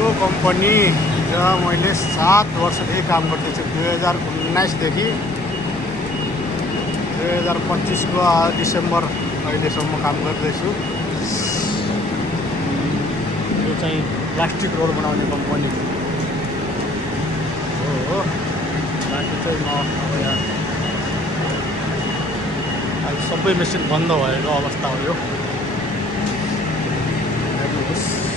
यो कम्पनी जहाँ मैले 7 वर्षदेखि काम गर्दैछु 2019देखि 2025को डिसेम्बर अहिलेसम्म काम गर्दैछु। यो चाहिँ प्लास्टिक रोड बनाउने कम्पनी हो। बाँकी चाहिँ अब यहाँ अहिले सबै मेसिन बन्द भएको अवस्था हो। यो हेर्नुहोस्।